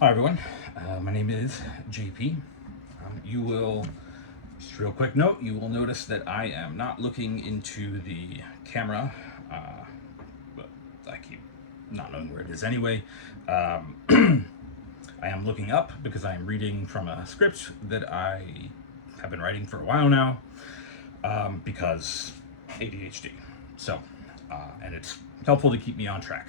Hi everyone, my name is JP. You will, just a real quick note, you will notice that I am not looking into the camera, but I keep not knowing where it is anyway. I am looking up because I am reading from a script that I have been writing for a while now, because ADHD. And it's helpful to keep me on track.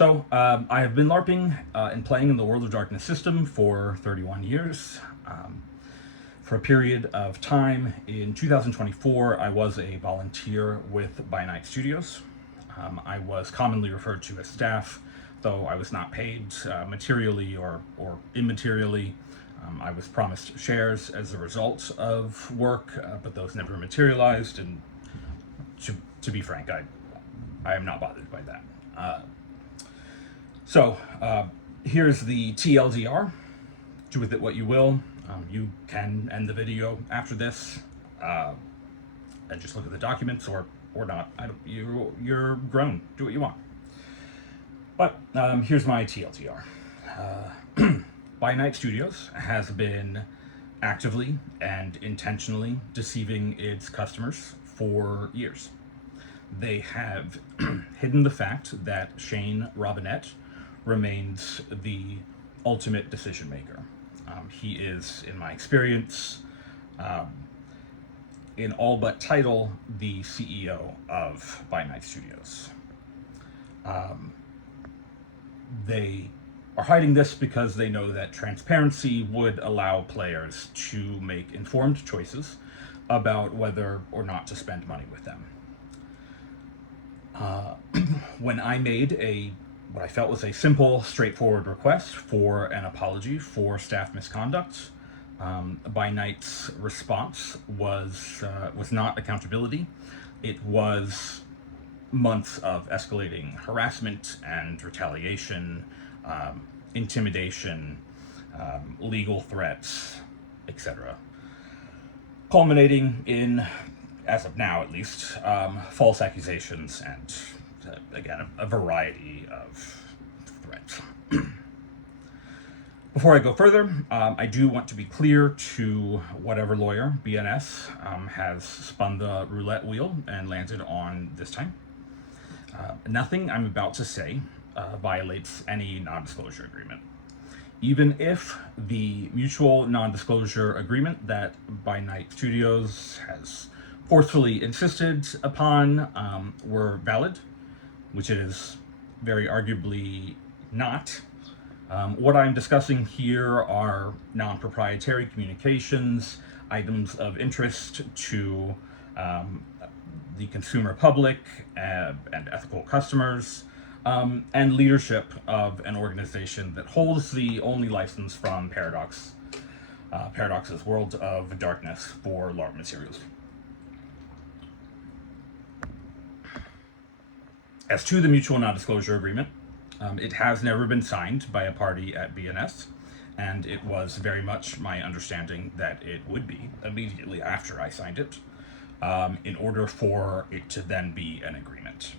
I have been LARPing and playing in the World of Darkness system for 31 years. For a period of time in 2024, I was a volunteer with By Night Studios. I was commonly referred to as staff, though I was not paid materially or immaterially. I was promised shares as a result of work, but those never materialized, and to be frank, I am not bothered by that. Here's the TLDR. Do with it what you will. You can end the video after this and just look at the documents, or not. You're grown. Do what you want. But here's my TLDR. By Night Studios has been actively and intentionally deceiving its customers for years. They have hidden the fact that Shane Robinett remains the ultimate decision maker. He is, in my experience, in all but title, the CEO of By Night Studios. They are hiding this because they know that transparency would allow players to make informed choices about whether or not to spend money with them. When I made what I felt was a simple, straightforward request for an apology for staff misconduct, By Night's response was not accountability. It was months of escalating harassment and retaliation, intimidation, legal threats, etc. Culminating in, as of now at least, false accusations and, again, a variety of threats. Before I go further, I do want to be clear to whatever lawyer BNS has spun the roulette wheel and landed on this time. Nothing I'm about to say violates any non-disclosure agreement. Even if the mutual non-disclosure agreement that By Night Studios has forcefully insisted upon were valid, which it is very arguably not. What I'm discussing here are non-proprietary communications, items of interest to the consumer public and ethical customers, and leadership of an organization that holds the only license from Paradox's World of Darkness for LARP materials. As to the mutual non-disclosure agreement, it has never been signed by a party at BNS, and it was very much my understanding that it would be immediately after I signed it, in order for it to then be an agreement.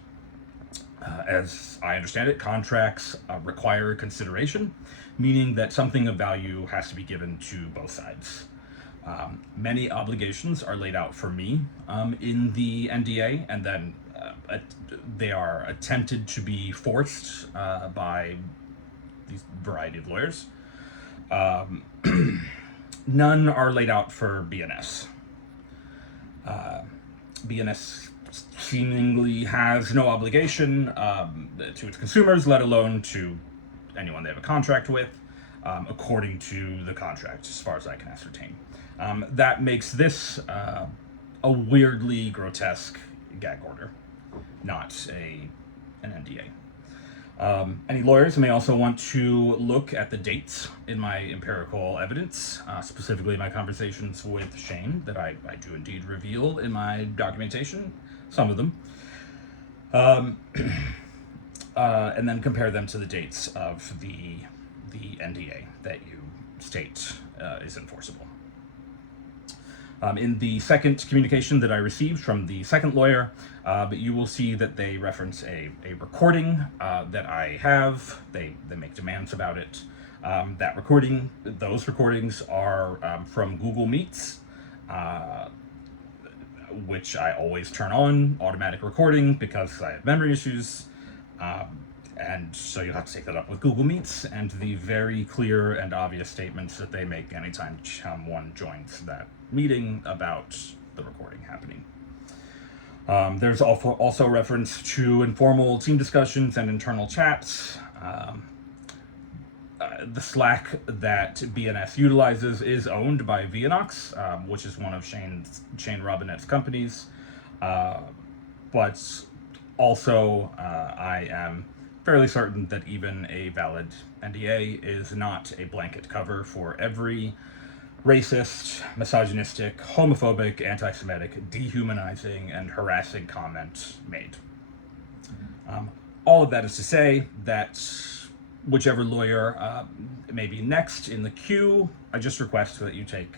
As I understand it, contracts require consideration, meaning that something of value has to be given to both sides. Many obligations are laid out for me in the NDA, and then they are attempted to be forced by these variety of lawyers. None are laid out for BNS. BNS seemingly has no obligation to its consumers, let alone to anyone they have a contract with, according to the contract, as far as I can ascertain. That makes this a weirdly grotesque gag order, not an NDA. Any lawyers may also want to look at the dates in my empirical evidence, specifically my conversations with Shane that I do indeed reveal in my documentation, some of them, and then compare them to the dates of the NDA that you state is enforceable. In the second communication that I received from the second lawyer, but you will see that they reference a recording that I have. They make demands about it. Those recordings are from Google Meets, which I always turn on, automatic recording, because I have memory issues. And so you'll have to take that up with Google Meets and the very clear and obvious statements that they make anytime someone joins that meeting about the recording happening. There's also reference to informal team discussions and internal chats. The Slack that BNS utilizes is owned by Vianox, which is one of Shane Robinett's companies. But also, I am fairly certain that even a valid NDA is not a blanket cover for every racist, misogynistic, homophobic, anti-Semitic, dehumanizing, and harassing comment made. All of that is to say that whichever lawyer may be next in the queue, I just request that you take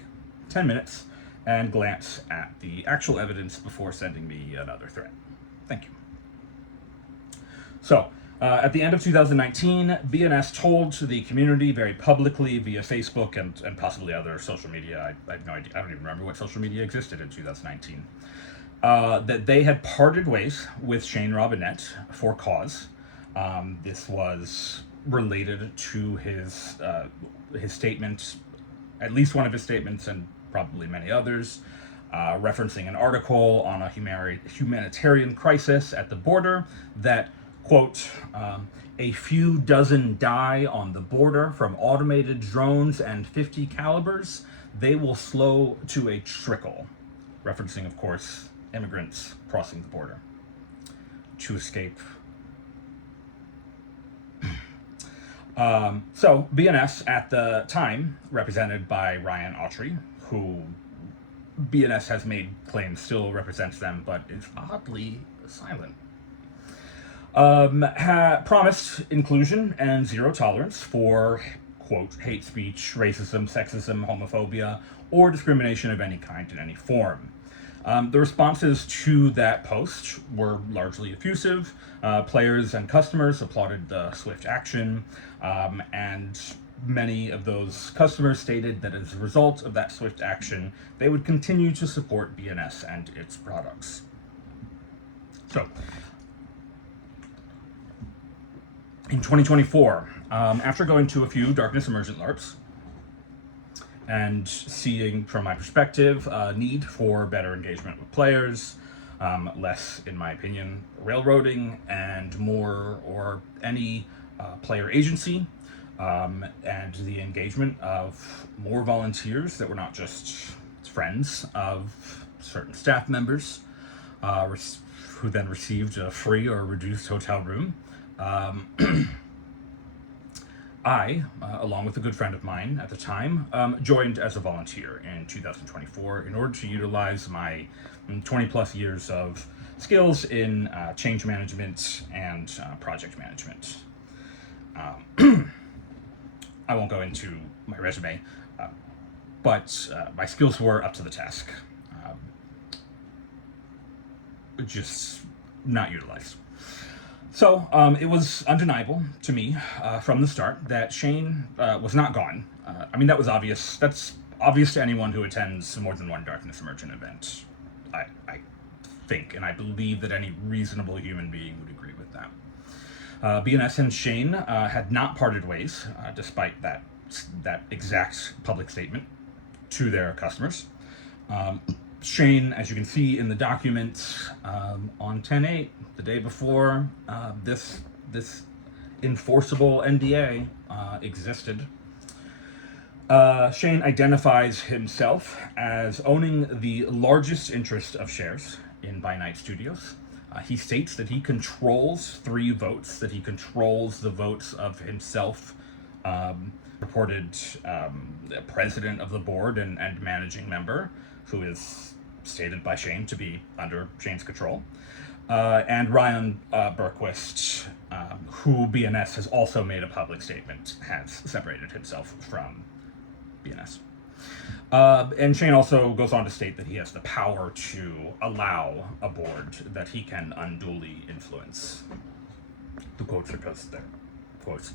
10 minutes and glance at the actual evidence before sending me another threat. Thank you. So, at the end of 2019, BNS told the community very publicly via Facebook and possibly other social media, I have no idea, I don't even remember what social media existed in 2019, that they had parted ways with Shane Robinett for cause. This was related to his statement, at least one of his statements, and probably many others, referencing an article on a humanitarian crisis at the border that, quote, a few dozen die on the border from automated drones and 50 calibers. They will slow to a trickle. Referencing, of course, immigrants crossing the border to escape. So BNS at the time, represented by Ryan Autry, who BNS has made claims still represents them, but is oddly silent, promised inclusion and zero tolerance for, quote, hate speech, racism, sexism, homophobia, or discrimination of any kind in any form. The responses to that post were largely effusive. Players and customers applauded the swift action, and many of those customers stated that as a result of that swift action, they would continue to support BNS and its products. So, in 2024, after going to a few Darkness Emergent LARPs, and seeing, from my perspective, a need for better engagement with players, less, in my opinion, railroading, and more or any player agency, and the engagement of more volunteers that were not just friends of certain staff members, who then received a free or reduced hotel room. I, along with a good friend of mine at the time, joined as a volunteer in 2024 in order to utilize my 20 plus years of skills in change management and project management. I won't go into my resume, but my skills were up to the task, just not utilized. So it was undeniable to me from the start that Shane was not gone. I mean, that was obvious. That's obvious to anyone who attends more than one Darkness Emergent event, I think, and I believe that any reasonable human being would agree with that. BNS and Shane had not parted ways, despite that exact public statement to their customers. Shane, as you can see in the documents, on 10/8, the day before this enforceable NDA existed, Shane identifies himself as owning the largest interest of shares in By Night Studios. He states that he controls 3 votes, that he controls the votes of himself, reported president of the board and managing member, who is stated by Shane to be under Shane's control, and Ryan Berquist, who BNS has also made a public statement has separated himself from BNS. And Shane also goes on to state that he has the power to allow a board that he can unduly influence. The quotes are because they're quotes.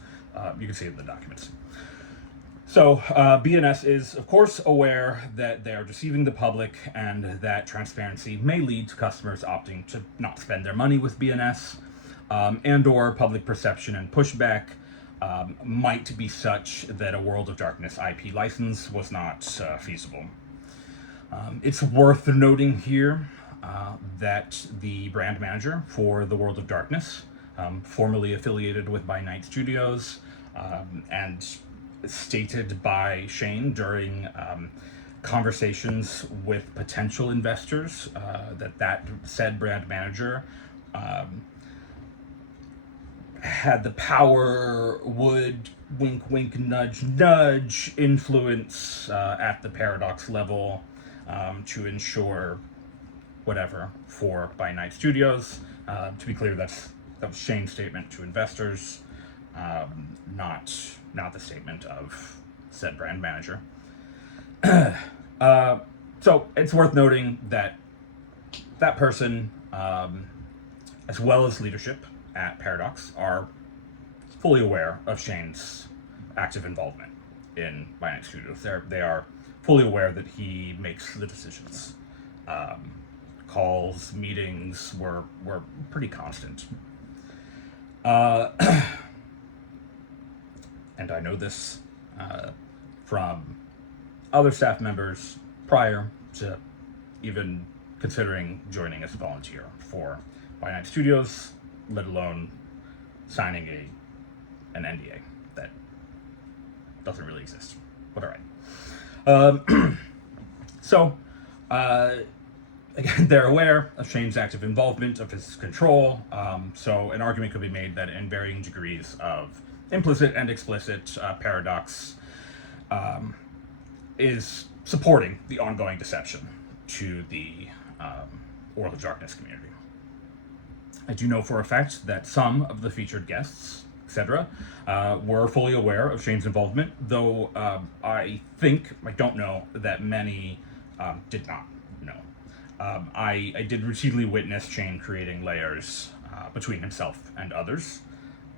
You can see it in the documents. So BNS is, of course, aware that they are deceiving the public and that transparency may lead to customers opting to not spend their money with BNS, and or public perception and pushback might be such that a World of Darkness IP license was not feasible. It's worth noting here that the brand manager for the World of Darkness, formerly affiliated with By Night Studios, and stated by Shane during conversations with potential investors, that said brand manager had the power, would wink wink nudge nudge influence at the Paradox level to ensure whatever for By Night Studios. To be clear, that was Shane's statement to investors, not the statement of said brand manager. So it's worth noting that that person, as well as leadership at Paradox, are fully aware of Shane's active involvement in By Night Studios. They are fully aware that he makes the decisions. Calls, meetings were pretty constant. And I know this from other staff members prior to even considering joining as a volunteer for By Night Studios, let alone signing an NDA that doesn't really exist. But all right. So, again, they're aware of Shane's active involvement, of his control. So an argument could be made that in varying degrees of implicit and explicit, Paradox is supporting the ongoing deception to the World of Darkness community. I do know for a fact that some of the featured guests, etc., were fully aware of Shane's involvement, though I don't know that many did not know. I did routinely witness Shane creating layers between himself and others.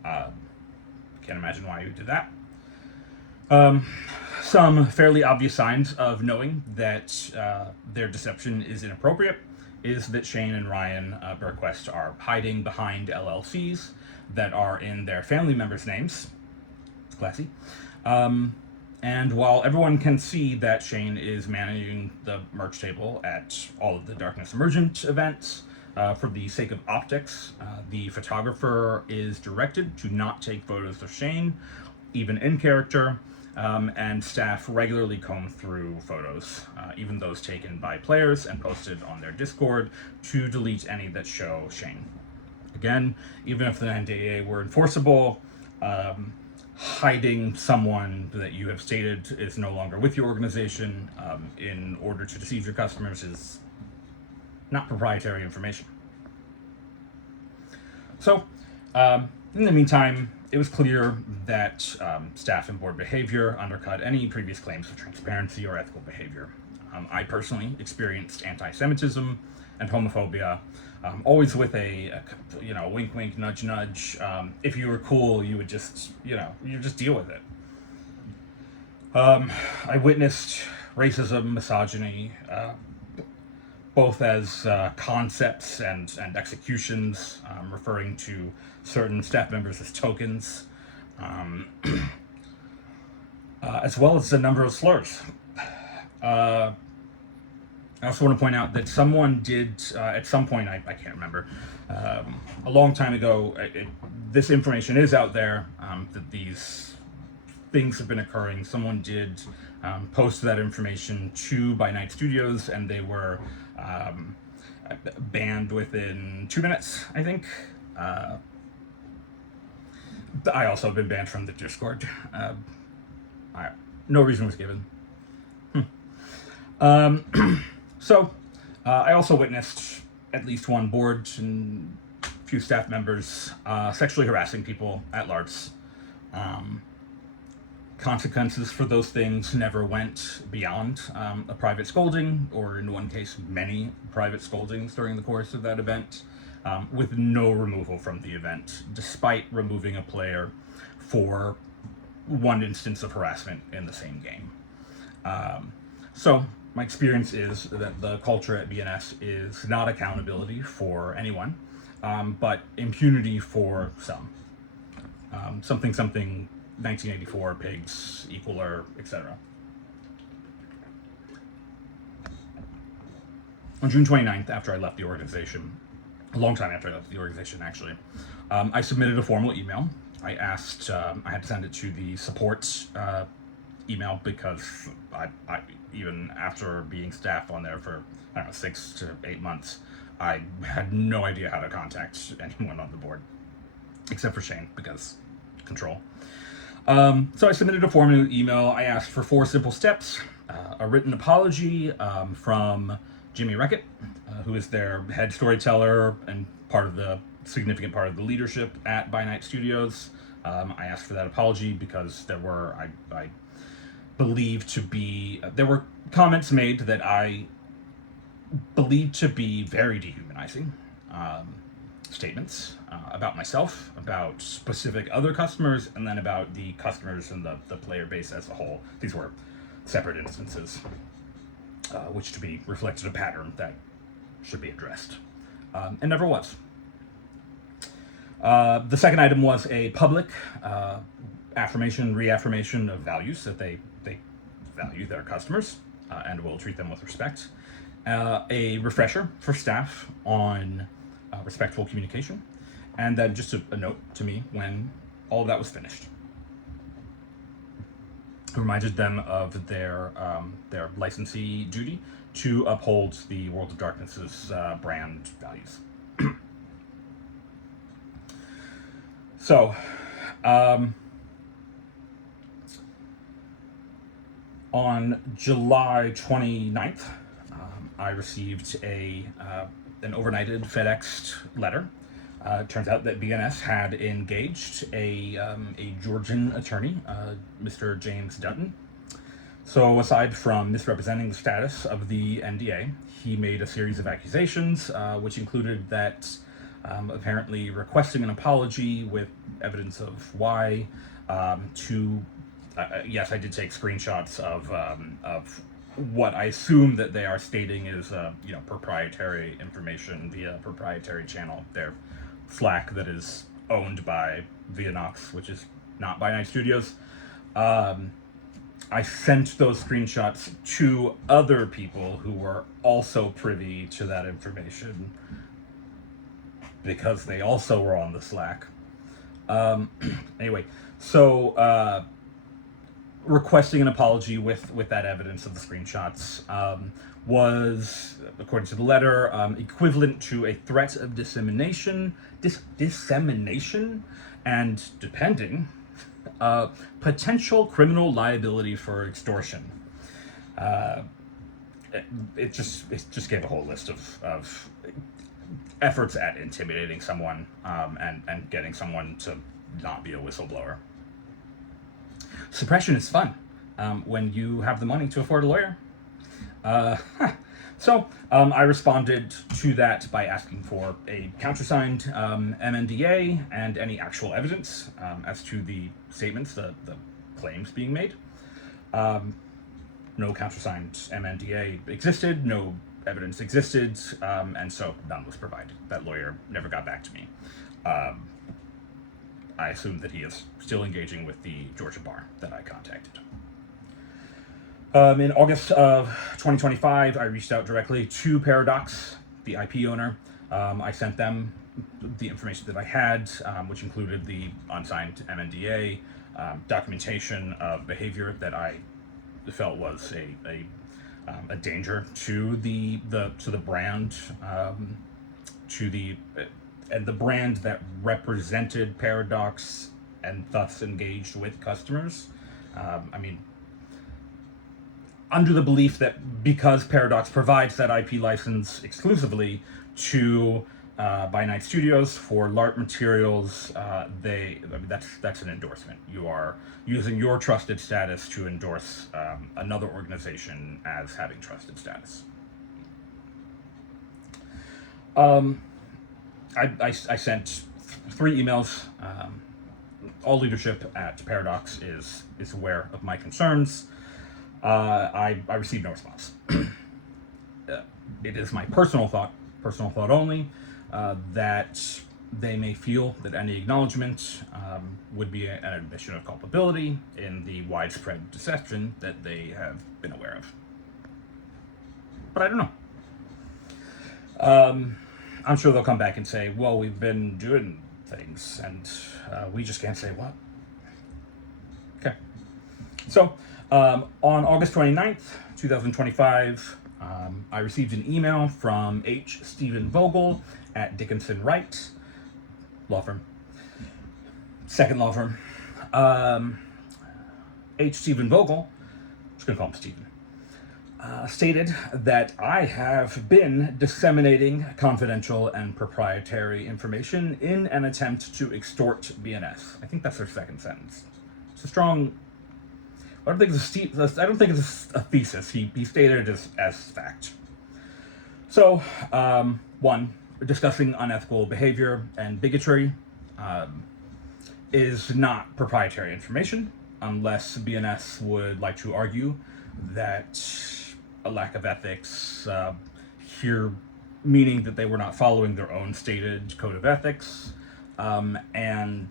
Can't imagine why he would do that. Some fairly obvious signs of knowing that their deception is inappropriate is that Shane and Ryan Burquest are hiding behind LLCs that are in their family members' names. It's classy. And while everyone can see that Shane is managing the merch table at all of the Darkness Emergent events, for the sake of optics, the photographer is directed to not take photos of Shane, even in character, and staff regularly comb through photos, even those taken by players and posted on their Discord, to delete any that show Shane. Again, even if the NDA were enforceable, hiding someone that you have stated is no longer with your organization in order to deceive your customers is not proprietary information. So, in the meantime, it was clear that staff and board behavior undercut any previous claims of transparency or ethical behavior. I personally experienced anti-Semitism and homophobia, always with a wink, wink, nudge, nudge. If you were cool, you would just, you just deal with it. I witnessed racism, misogyny, both as concepts and executions, referring to certain staff members as tokens, as well as a number of slurs. I also want to point out that someone did, at some point, I can't remember, a long time ago, this information is out there, that these things have been occurring. Someone did post that information to By Night Studios, and they were banned within 2 minutes, I think. I also have been banned from the Discord. No reason was given. So, I also witnessed at least one board and a few staff members sexually harassing people at LARPs. consequences for those things never went beyond a private scolding, or in one case, many private scoldings during the course of that event, with no removal from the event, despite removing a player for one instance of harassment in the same game. So my experience is that the culture at BNS is not accountability for anyone, but impunity for some. Something 1984, pigs, equaler, etc. On June 29th, after I left the organization, a long time after I left the organization actually, I submitted a formal email. I asked, I had to send it to the support email because I even after being staff on there for, I don't know, 6 to 8 months, I had no idea how to contact anyone on the board, except for Shane, because control. So I submitted a formal email. I asked for 4 simple steps: a written apology from Jimmy Reckett, who is their head storyteller and significant part of the leadership at By Night Studios. I asked for that apology because there were, I believe to be, there were comments made that I believe to be very dehumanizing statements about myself, about specific other customers, and then about the customers and the player base as a whole. These were separate instances, which to me reflected a pattern that should be addressed, and never was. The second item was a public reaffirmation of values, that they value their customers and will treat them with respect. A refresher for staff on respectful communication, and then just a note to me when all of that was finished. Reminded them of their licensee duty to uphold the World of Darkness's brand values. So, on July 29th, I received an overnighted FedExed letter. It turns out that BNS had engaged a Georgian attorney, Mr. James Dutton. So aside from misrepresenting the status of the NDA, he made a series of accusations, which included that apparently requesting an apology with evidence of why, yes, I did take screenshots of what I assume that they are stating is proprietary information via proprietary channel. Their Slack that is owned by Vianox, which is not By Night Studios. I sent those screenshots to other people who were also privy to that information because they also were on the Slack. Anyway, so requesting an apology with that evidence of the screenshots was, according to the letter, equivalent to a threat of dissemination, and, depending, potential criminal liability for extortion. It just gave a whole list of efforts at intimidating someone and getting someone to not be a whistleblower. Suppression is fun when you have the money to afford a lawyer. So I responded to that by asking for a countersigned MNDA and any actual evidence as to the statements, the claims being made. No countersigned MNDA existed, no evidence existed, and so none was provided. That lawyer never got back to me. I assume that he is still engaging with the Georgia bar that I contacted. In August of 2025, I reached out directly to Paradox, the IP owner. I sent them the information that I had, which included the unsigned MNDA, documentation of behavior that I felt was a danger to the brand, and the brand that represented Paradox and thus engaged with customers. Under the belief that because Paradox provides that IP license exclusively to by Night Studios for LARP materials. That's an endorsement. You are using your trusted status to endorse another organization as having trusted status. I sent 3 emails. All leadership at Paradox is aware of my concerns. I received no response. It is my personal thought only, that they may feel that any acknowledgement would be an admission of culpability in the widespread deception that they have been aware of. But I don't know. I'm sure they'll come back and say, well, we've been doing things, and we just can't say what. Okay. So, on August 29th, 2025, I received an email from H. Stephen Vogel at Dickinson Wright, law firm, second law firm. H. Stephen Vogel, I'm just going to call him Stephen, stated that I have been disseminating confidential and proprietary information in an attempt to extort BNS. I think that's their second sentence. It's a strong... I don't think it's a thesis. He stated it as fact. So, 1, discussing unethical behavior and bigotry is not proprietary information, unless BNS would like to argue that a lack of ethics, here meaning that they were not following their own stated code of ethics, and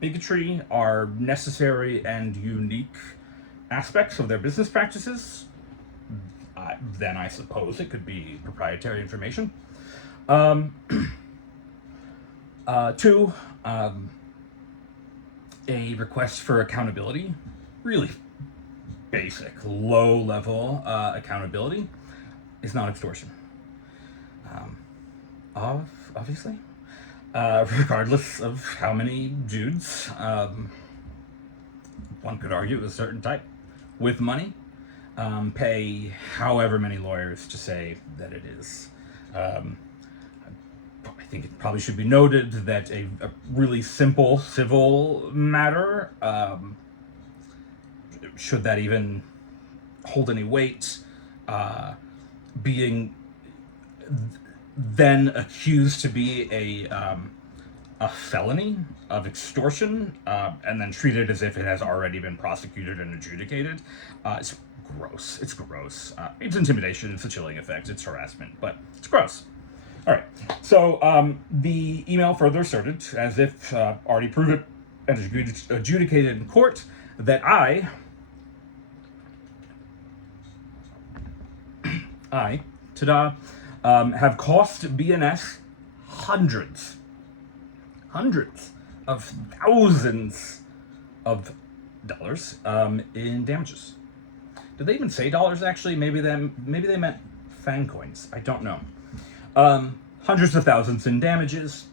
bigotry are necessary and unique aspects of their business practices, then I suppose it could be proprietary information. 2, a request for accountability, really basic, low-level accountability, is not extortion. Obviously. Regardless of how many dudes, one could argue a certain type, with money, pay however many lawyers to say that it is. I think it probably should be noted that a really simple civil matter, should that even hold any weight, being then accused to be a felony of extortion, and then treated as if it has already been prosecuted and adjudicated, it's gross. It's gross. It's intimidation. It's a chilling effect. It's harassment, but it's gross. All right. So the email further asserted, as if already proven and adjudicated in court, that I, ta-da, have cost BNS hundreds of thousands of dollars in damages. Did they even say dollars? Actually, maybe they meant Fang coins. I don't know. Hundreds of thousands in damages.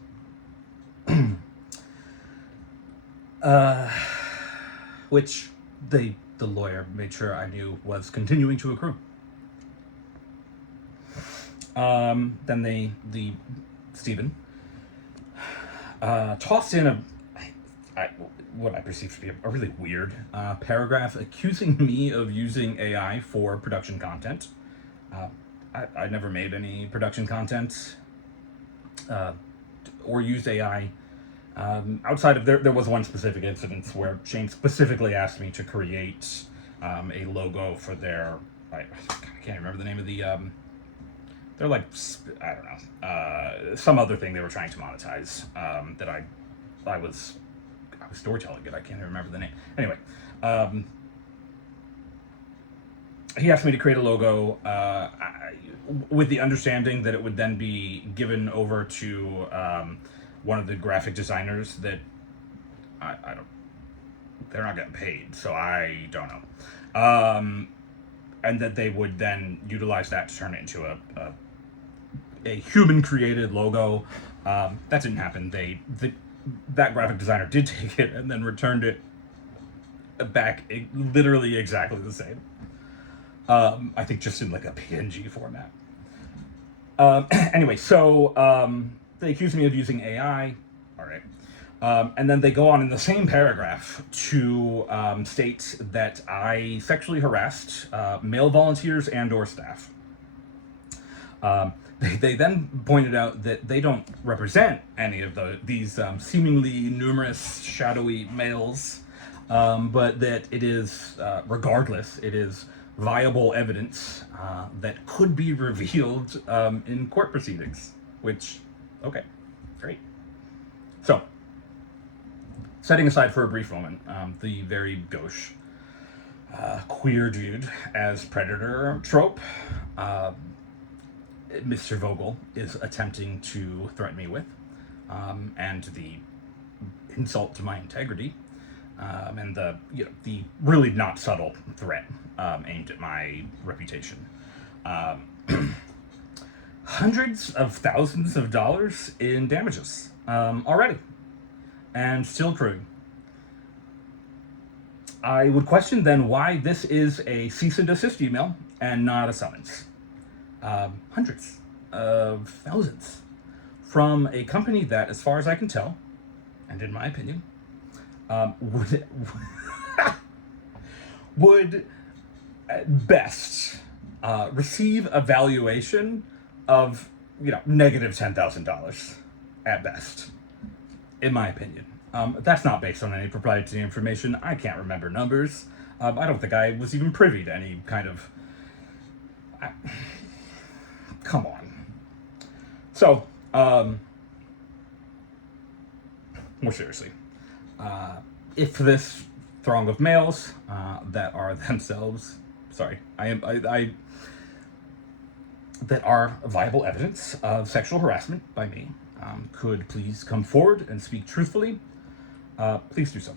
Which the lawyer made sure I knew was continuing to accrue. Then the Stephen tossed in what I perceive to be a really weird paragraph accusing me of using AI for production content. I never made any production content or used AI. Outside of there was one specific incident where Shane specifically asked me to create a logo for their, I can't remember the name of the, they're like, I don't know, some other thing they were trying to monetize, that I was storytelling it. I can't even remember the name. Anyway, he asked me to create a logo with the understanding that it would then be given over to one of the graphic designers that I don't, they're not getting paid, so I don't know. And that they would then utilize that to turn it into a human created logo. That didn't happen. That graphic designer did take it and then returned it back literally exactly the same. I think just in like a PNG format. Anyway, so they accuse me of using AI. All right. And then they go on in the same paragraph to state that I sexually harassed male volunteers and/or staff. They then pointed out that they don't represent any of these seemingly numerous shadowy males, but that it is, regardless, it is viable evidence that could be revealed in court proceedings. Which, okay, great. So, setting aside for a brief moment the very gauche queer dude as predator trope, Mr. Vogel is attempting to threaten me with, and the insult to my integrity, and the really not subtle threat aimed at my reputation. Hundreds of thousands of dollars in damages already, and still accruing. I would question then why this is a cease and desist email and not a summons. Hundreds of thousands from a company that, as far as I can tell, and in my opinion, would at best receive a valuation of negative $10,000 at best, in my opinion. That's not based on any proprietary information. I can't remember numbers. I don't think I was even privy to any kind of. Come on. So, more seriously, if this throng of males that are themselves, that are viable evidence of sexual harassment by me, could please come forward and speak truthfully, please do so.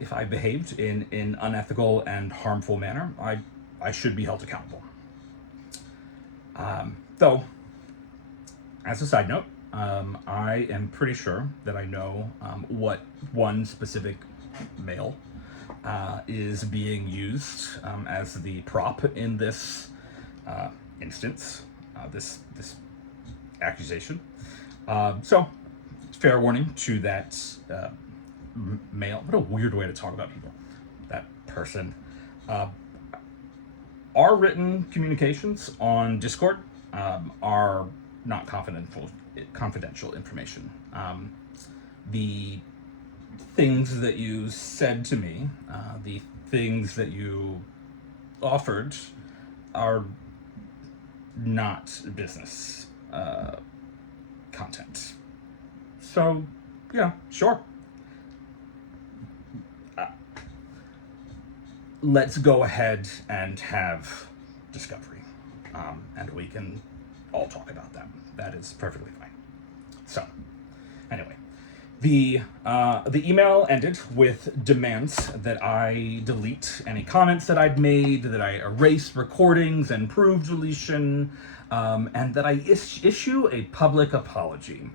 If I behaved in an unethical and harmful manner, I should be held accountable. Though, as a side note, I am pretty sure that I know what one specific male is being used as the prop in this instance, this accusation. So, fair warning to that male. What a weird way to talk about people. That person. Our written communications on Discord are not confidential information. The things that you said to me, the things that you offered, are not business content. So, yeah, sure. Let's go ahead and have discovery, and we can all talk about that. That is perfectly fine. So, anyway, the email ended with demands that I delete any comments that I'd made, that I erase recordings and prove deletion, and that I issue a public apology.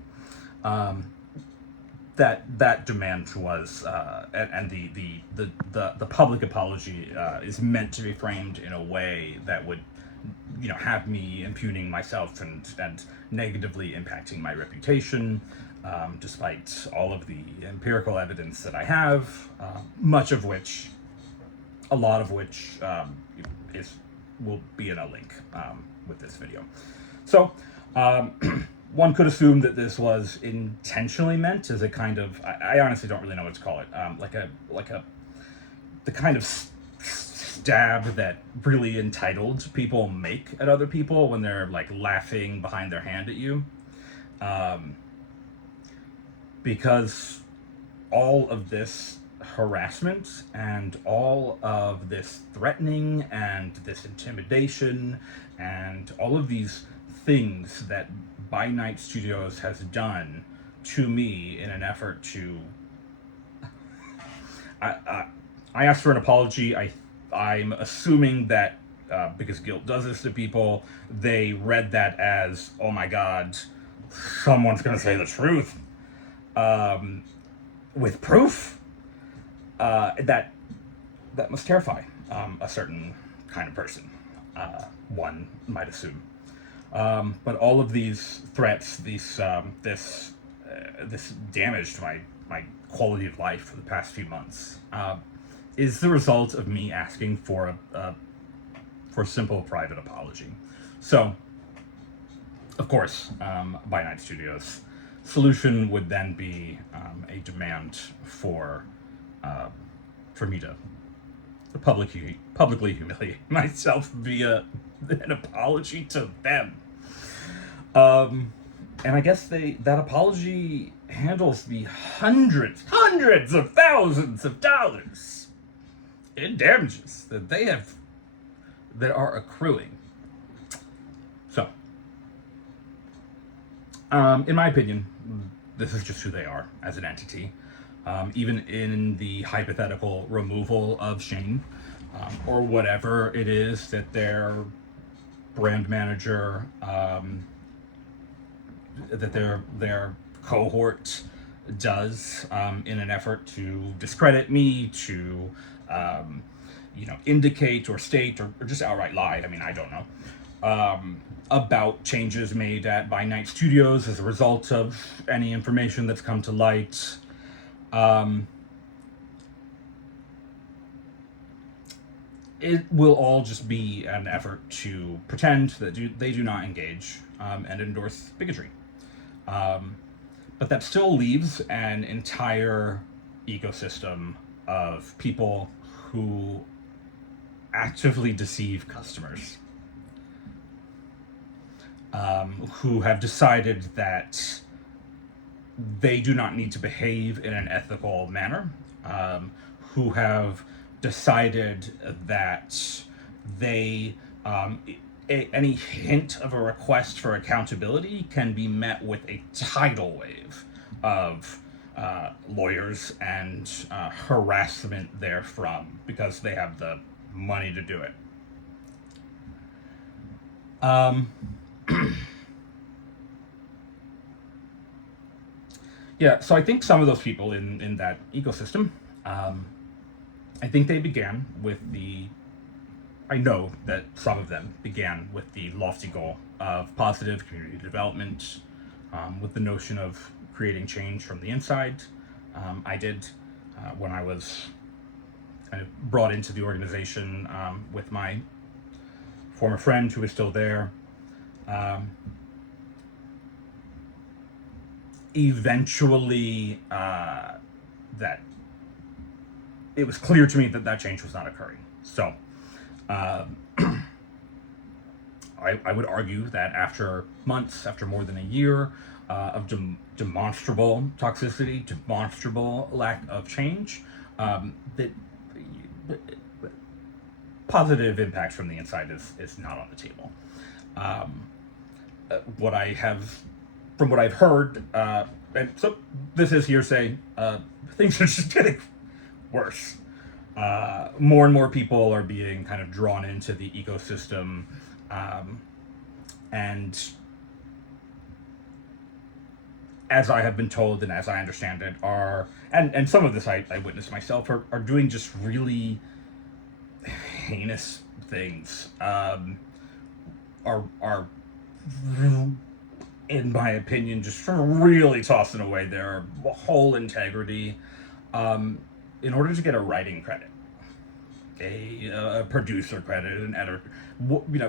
That demand was, and the public apology is meant to be framed in a way that would, have me impugning myself and negatively impacting my reputation, despite all of the empirical evidence that I have, a lot of which will be in a link with this video. So. One could assume that this was intentionally meant as a kind of, I honestly don't really know what to call it, the kind of stab that really entitled people make at other people when they're laughing behind their hand at you, because all of this harassment and all of this threatening and this intimidation and all of these things that By Night Studios has done to me in an effort to. I asked for an apology. I'm assuming that because guilt does this to people, they read that as, oh my God, someone's going to say the truth with proof. That must terrify a certain kind of person. one might assume. But all of these threats, this damage to my quality of life for the past few months, is the result of me asking for a simple private apology. So, of course, by Night Studios, solution would then be a demand for me to publicly humiliate myself via an apology to them. And I guess that apology handles the hundreds of thousands of dollars in damages that are accruing. So, in my opinion, this is just who they are as an entity. Even in the hypothetical removal of Shane, or whatever it is that their brand manager, that their cohort does, in an effort to discredit me, to indicate or state or just outright lie. I mean, I don't know. About changes made by Night Studios as a result of any information that's come to light. It will all just be an effort to pretend that they do not engage and endorse bigotry. But that still leaves an entire ecosystem of people who actively deceive customers, who have decided that they do not need to behave in an ethical manner, who have decided that they any hint of a request for accountability can be met with a tidal wave of lawyers and harassment therefrom, because they have the money to do it. Yeah, so I think some of those people in that ecosystem, I think they began with I know that some of them began with the lofty goal of positive community development, with the notion of creating change from the inside. I did, when I was kind of brought into the organization with my former friend who is still there. Eventually, that it was clear to me that change was not occurring. So, I would argue that after months, after more than a year of demonstrable toxicity, demonstrable lack of change, that positive impacts from the inside is not on the table. From what I've heard, and so this is hearsay, things are just getting worse. More and more people are being kind of drawn into the ecosystem, and as I have been told and as I understand it, and some of this I witnessed myself, are doing just really heinous things. Are in my opinion just really tossing away their whole integrity, in order to get a writing credit, a producer credit, an editor,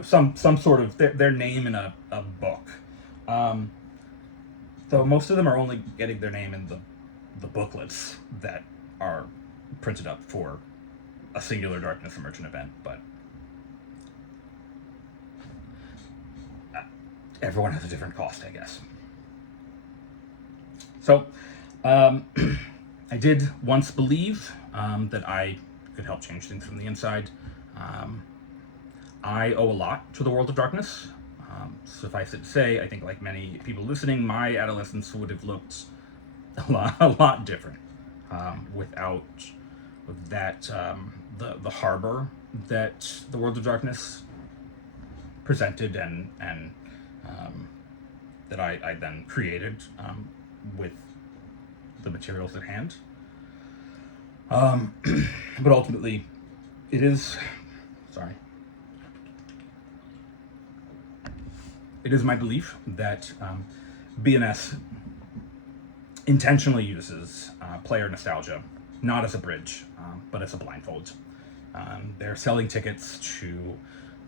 some sort of their name in a book. Though most of them are only getting their name in the booklets that are printed up for a Singular Darkness Emergent event, but everyone has a different cost, I guess. So, I did once believe that I could help change things from the inside. I owe a lot to the world of darkness. Suffice it to say, I think like many people listening, my adolescence would have looked a lot different without that the harbor that the world of darkness presented and that I then created with the materials at hand. But ultimately, it is, sorry, It is my belief that BNS intentionally uses player nostalgia not as a bridge, but as a blindfold. They're selling tickets to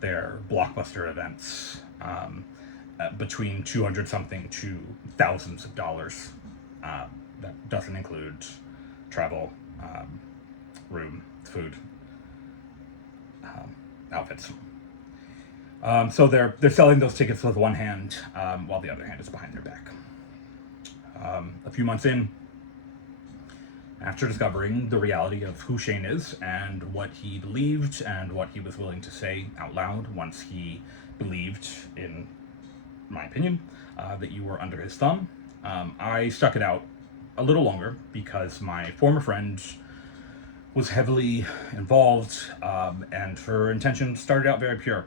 their blockbuster events between 200 something to thousands of dollars. That doesn't include travel, room, food, outfits. So they're selling those tickets with one hand, while the other hand is behind their back. A few months in, after discovering the reality of who Shane is and what he believed and what he was willing to say out loud once he believed, in my opinion, that you were under his thumb, I stuck it out a little longer because my former friend was heavily involved, and her intention started out very pure.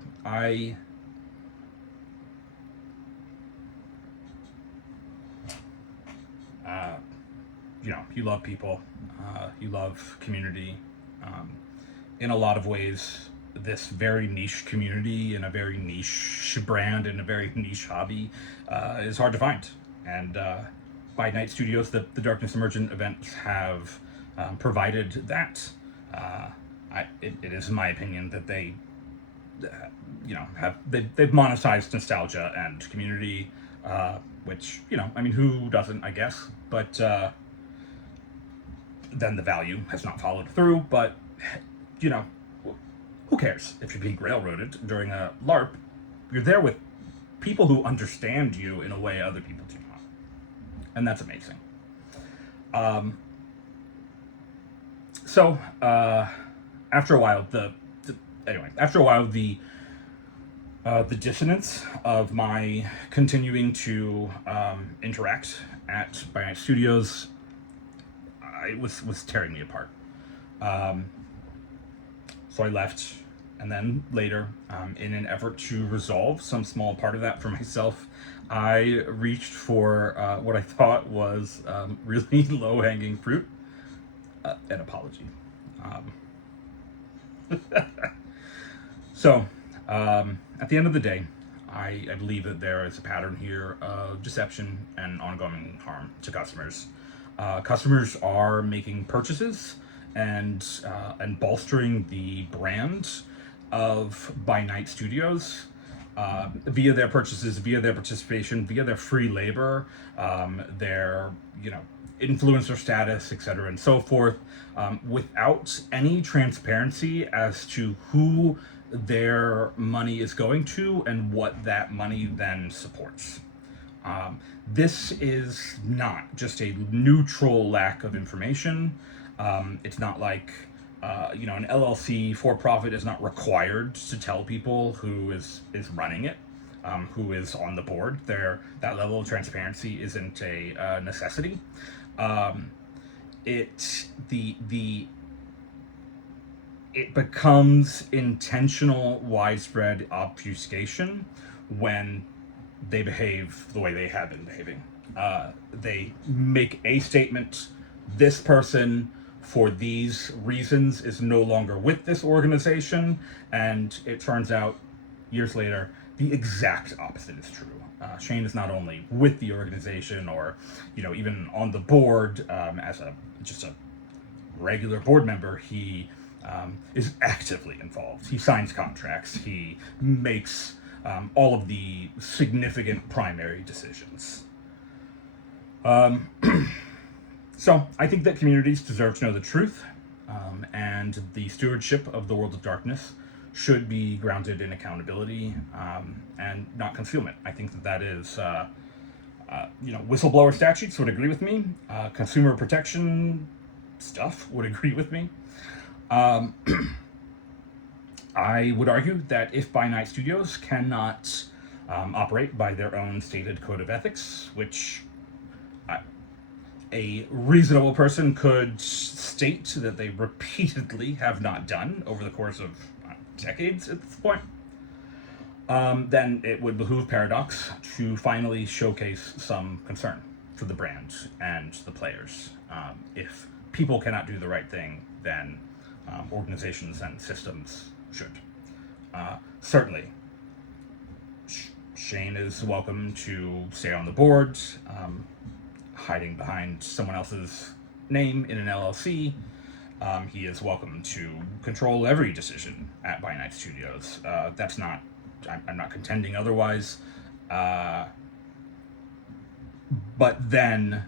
You love people, you love community. In a lot of ways, this very niche community in a very niche brand in a very niche hobby is hard to find. And by Night Studios, the Darkness Emergent events have provided that. It is my opinion that they, they've monetized nostalgia and community, which who doesn't, I guess, but then the value has not followed through. But who cares if you're being railroaded during a LARP? You're there with people who understand you in a way other people do not, and that's amazing. So after a while, the dissonance of my continuing to interact at By Night Studios, it was tearing me apart. So I left, and then later, in an effort to resolve some small part of that for myself, I reached for what I thought was really low-hanging fruit, an apology. So, at the end of the day, I believe that there is a pattern here of deception and ongoing harm to customers. Customers are making purchases and bolstering the brand of By Night Studios via their purchases, via their participation, via their free labor, their influencer status, etc., and so forth, without any transparency as to who their money is going to and what that money then supports. This is not just a neutral lack of information. It's not like an LLC for profit is not required to tell people who is running it, who is on the board. That level of transparency isn't a necessity. It becomes intentional, widespread obfuscation when they behave the way they have been behaving. They make a statement: this person, for these reasons, is no longer with this organization, and it turns out years later the exact opposite is true. Shane is not only with the organization or even on the board as just a regular board member. He is actively involved. He signs contracts. He makes all of the significant primary decisions. So I think that communities deserve to know the truth, and the stewardship of the world of darkness should be grounded in accountability and not concealment. I think that is, whistleblower statutes would agree with me. Consumer protection stuff would agree with me. I would argue that if By Night Studios cannot operate by their own stated code of ethics, which a reasonable person could state that they repeatedly have not done over the course of decades at this point, then it would behoove Paradox to finally showcase some concern for the brand and the players. If people cannot do the right thing, then organizations and systems should. Certainly, Shane is welcome to stay on the board, hiding behind someone else's name in an LLC. He is welcome to control every decision at By Night Studios. That's not, I'm not contending otherwise. But then,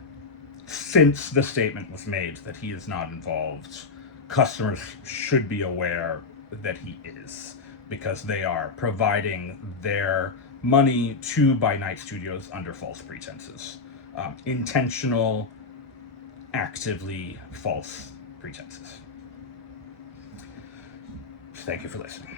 since the statement was made that he is not involved, customers should be aware that he is, because they are providing their money to By Night Studios under false pretenses. Intentional, actively false pretenses. Thank you for listening.